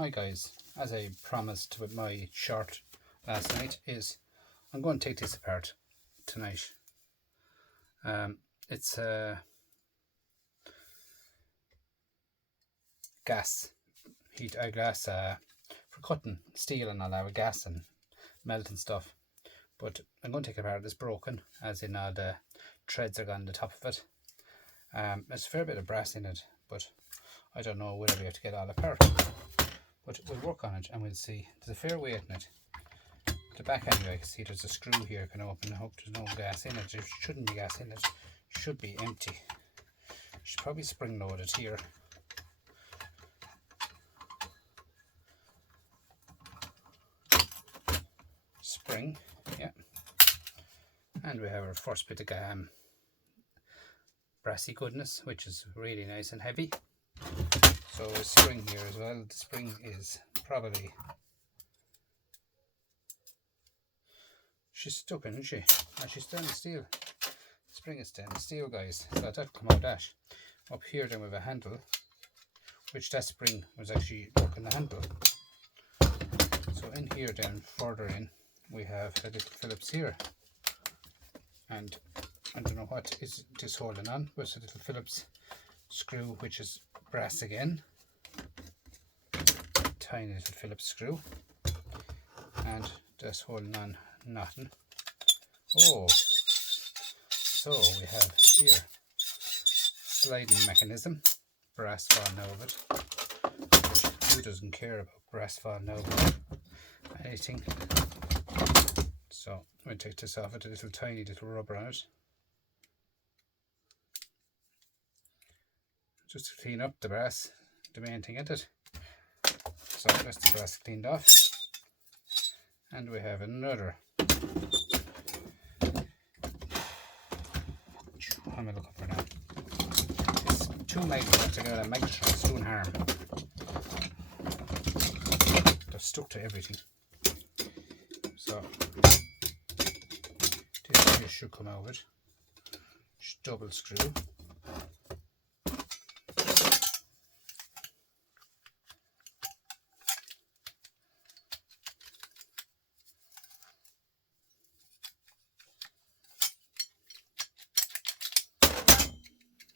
Hi guys, as I promised with my short last night is I'm going to take this apart tonight. It's a gas heat eyeglass for cutting steel and all that with gas and melting stuff. But I'm going to take it apart. It's broken, as in all the threads are gone on the top of it. There's a fair bit of brass in it, but I don't know whether we have to get all apart. But we'll work on it and we'll see. There's a fair weight in it. The back anyway, I can see there's a screw here. I can open. I hope there's no gas in it. There shouldn't be gas in it. It should be empty. Should probably spring loaded here. Spring, yeah. And we have our first bit of brassy goodness, which is really nice and heavy. So a spring here as well. The spring is probably, she's stuck in, isn't she? Oh, she's stainless steel. The spring is stainless steel, guys. So that'll come out that. Up here then we have a handle, which that spring was actually working the handle. So in here then, further in, we have a little Phillips here. And I don't know what is this holding on, but it's a little Phillips screw, which is brass again. Tiny little Phillips screw. And that's holding on nothing. Oh, so we have here sliding mechanism, brass falling over it. Who doesn't care about brass falling over anything? So we'll take this off with a little tiny little rubber on it, just to clean up the brass, the main thing at it. So that's the brass cleaned off, and we have another. What am I looking for now? It's two magnets together. Magnets doing harm. They're stuck to everything. So this here should come out. Double screw.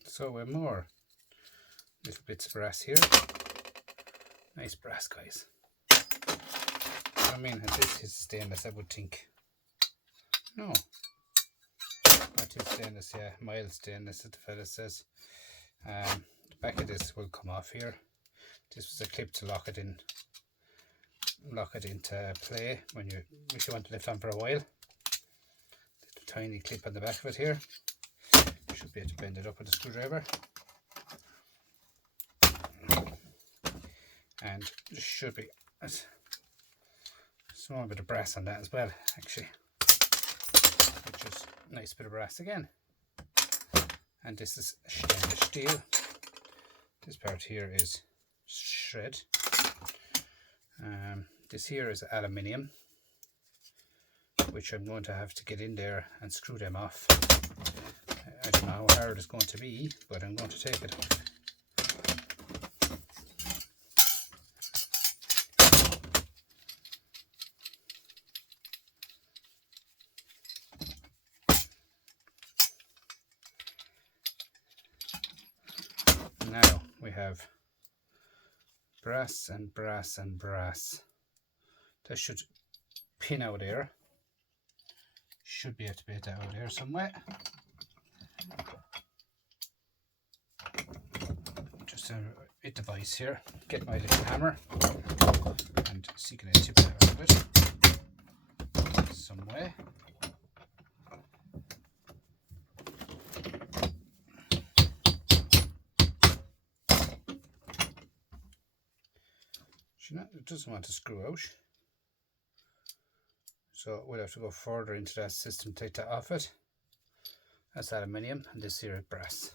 So we're more little bits of brass here. Nice brass, guys. I mean, this is stainless, I would think. No, not too stainless, yeah, mild stainless, as the fella says. The back of this will come off here. This was a clip to lock it in, lock it into play when if you want to lift on for a while. Little tiny clip on the back of it here. Should be able to bend it up with a screwdriver. And there should be a small bit of brass on that as well, actually, which is a nice bit of brass again. And this is stainless steel. This part here is shred. This here is aluminium, which I'm going to have to get in there and screw them off. I don't know how hard it's going to be, but I'm going to take it off. Now we have brass and brass and brass. That should pin out there. Should be able to bait out there somewhere. Just a bit device here. Get my little hammer and see can I tip it out of it some way. It doesn't want to screw out, so we'll have to go further into that system, take that off it. That's aluminium, and this here is brass.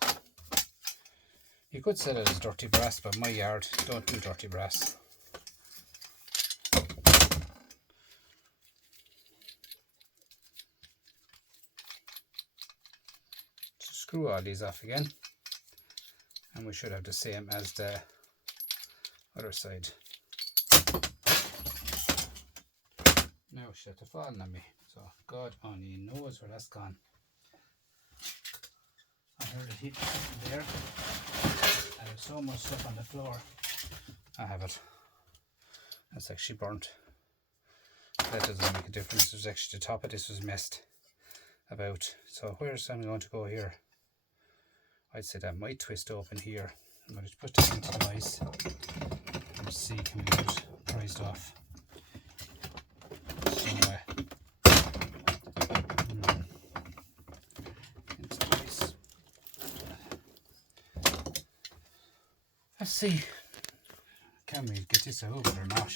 You could sell it as dirty brass, but my yard don't do dirty brass. So screw all these off again, and we should have the same as the other side. Now she had to fall on me, so God only knows where that's gone. I heard it hit something there. I have so much stuff on the floor. I have it. That's actually burnt. That doesn't make a difference. There's actually the top of this was messed about. So where's I'm going to go here? I'd say that might twist open here. I'm going to put this into the vise and see can we get it prized off. So into the vise. Let's see. Can we get this out or not?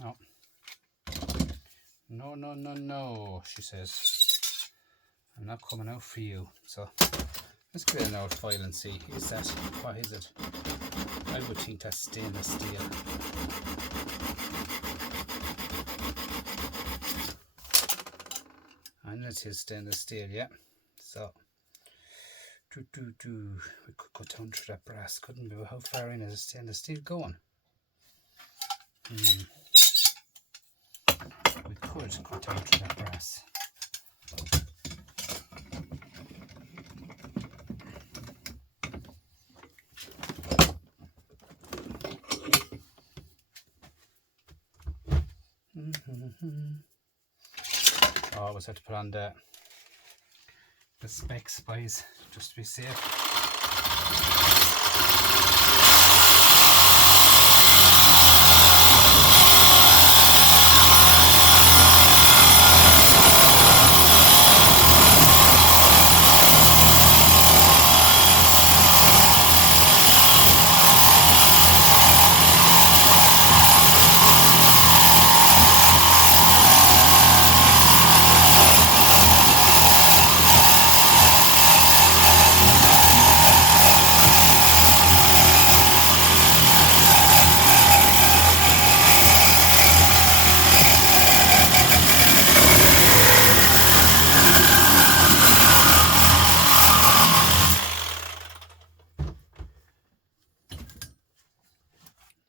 No. No, no, no, no, she says. I'm not coming out for you. So let's get an old file and see. Is that, what is it? I would think that's stainless steel. And it is stainless steel, yeah. So, we could go down through that brass, couldn't we? How far in is the stainless steel going? We could go down through that brass. I always have to put on the specs, boys, just to be safe.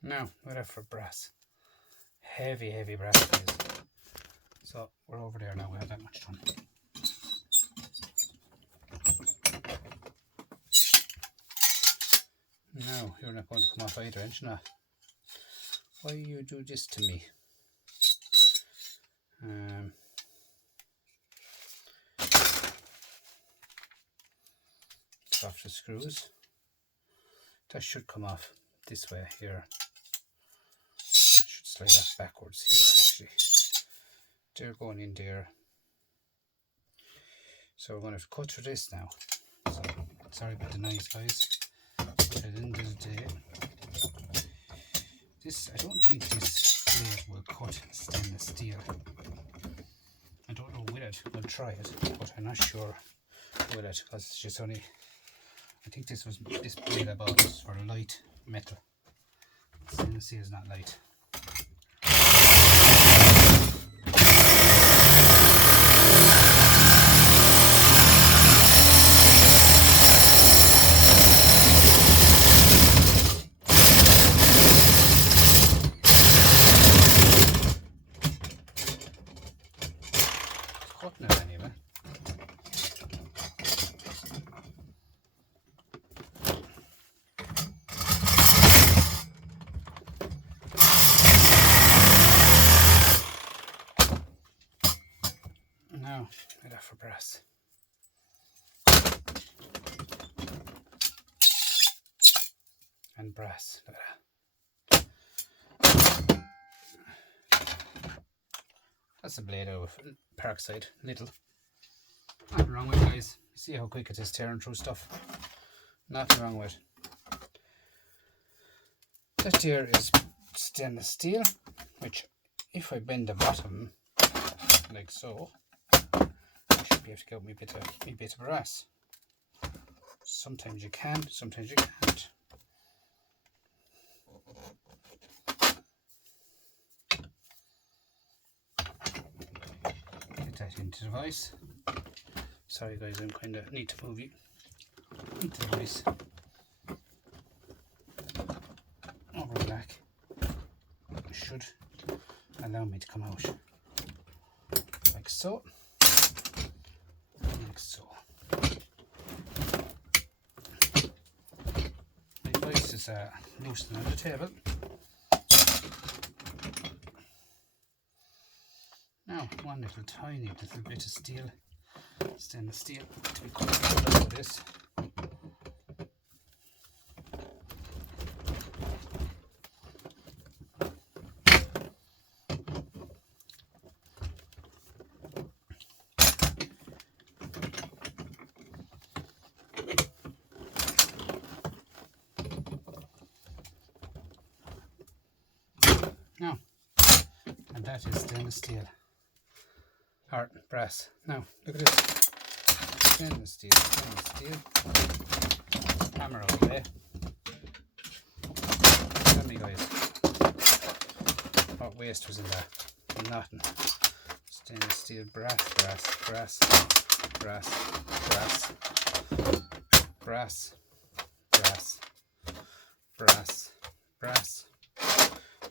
Now, we're for brass. Heavy brass, guys. So, we're over there now, we have that much done. No, you're not going to come off either, aren't you not? Why you do this to me? Off the screws. That should come off this way here. I should slide that backwards here actually. They're going in there. So we're going to cut through this now. So sorry about the noise, guys. At the end of the day, I don't think this blade will cut stainless steel. I don't know will it. We'll try it, but I'm not sure will it, because it's just only. I think this blade I bought was for light metal. Stainless steel is not light. It's cutting it anyway. Now, get that for brass. And brass, look at that. That's a blade out of Parkside, little. Nothing wrong with it, guys. See how quick it is tearing through stuff. Nothing wrong with it. That here is stainless steel, which if I bend the bottom like so, I should be able to get me bit of brass. Sometimes you can, sometimes you can't. that into the vise. Sorry guys, I'm kind of need to move you into the vise. Over black should allow me to come out like so, like so. My vise is loosened on the table. Now one little tiny little bit of steel, stainless steel, to be cut out of this. Now, and that is stainless steel. Or brass. Now, look at this. Stainless steel. Hammer okay. Tell me guys, what waste was in that? Nothing. Stainless steel, brass.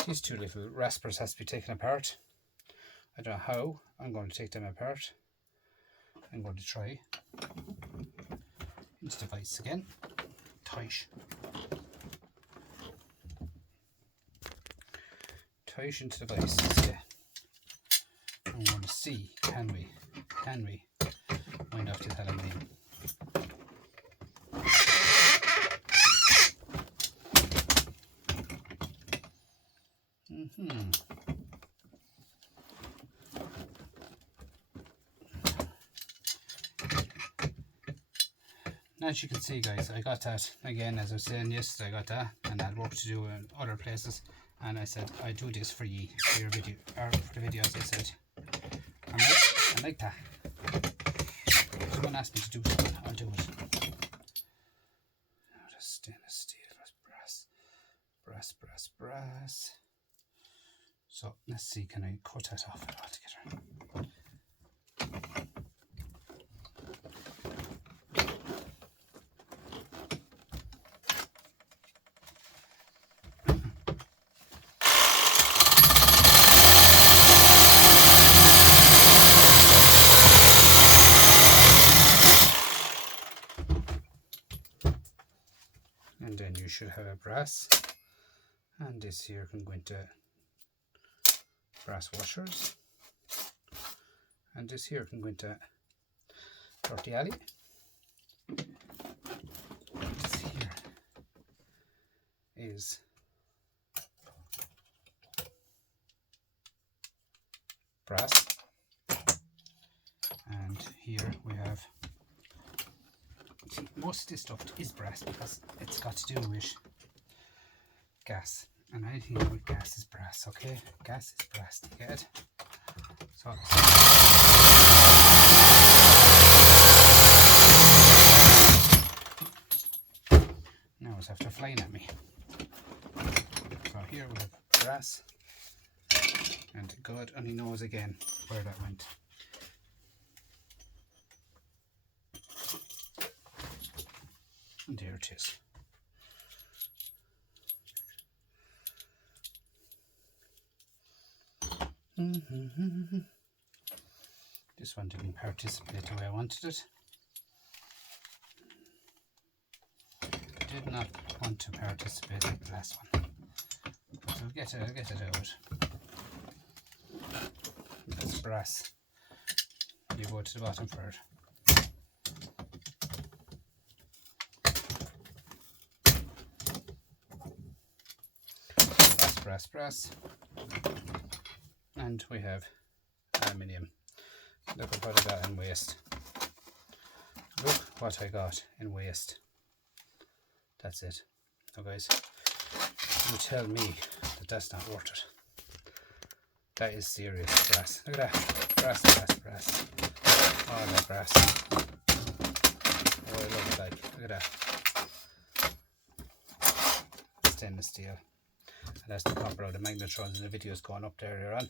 These two little raspers has to be taken apart. I don't know how. I'm going to take them apart. I'm going to try into the vise again. Tight into the vise. Yeah. I'm going to see, can we wind off this aluminium. As you can see guys, I got that again, as I was saying yesterday, I got that and I had work to do in other places, and I said I do this for you, for your video, or for the videos. I said I like that. If someone asked me to do something, I'll do it. Now that's stainless steel, brass. So let's see, can I cut that off altogether? And then you should have a brass, and this here can go into brass washers, and this here can go into dirty alley. This here is brass, and here we have, most of this stuff is brass because it's got to do with gas, and anything with gas is brass. Okay, gas is brass, do you get it? So now it's after flying at me. So here we have brass, and God only knows again where that went. And there it is. This one didn't participate the way I wanted it. Did not want to participate like the last one. But I'll get it out. That's brass. You go to the bottom for it. Brass, and we have aluminium. Look at what I got in waste. Look what I got in waste. That's it. So guys, you tell me that that's not worth it. That is serious brass. Look at that. Brass. Oh, that brass. Oh, I love it. Like, look at that. Stainless steel. And that's the copper out of the magnetrons in the videos going up there earlier on.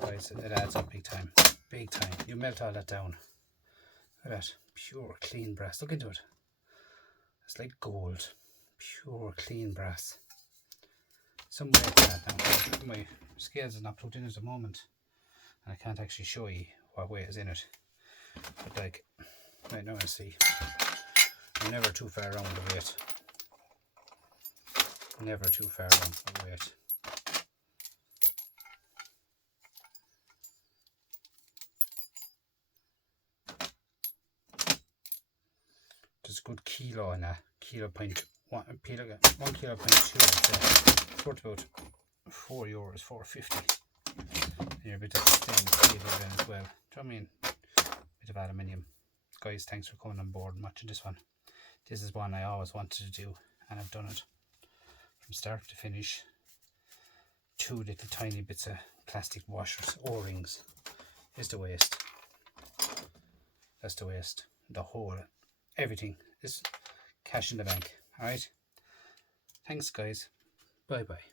Guys, it adds up big time. big time. You melt all that down. Look at that, pure clean brass. Look into it. It's like gold. Pure clean brass. Some weight to that now. My scales are not plugged in at the moment, and I can't actually show you what weight is in it. But like, right now I see, I'm never too far around the weight. Never too far around the weight. There's a good kilo in that. Kilo point one kilo point two. It's worth about €4, $4.50. And you're a bit of stainless steel then as well. Do you know what I mean? Bit of aluminium. Guys, thanks for coming on board and watching this one. This is one I always wanted to do, and I've done it from start to finish. 2 little tiny bits of plastic washers, O-rings is the waste. That's the waste. The whole, everything is cash in the bank. Alright? Thanks guys. Bye bye.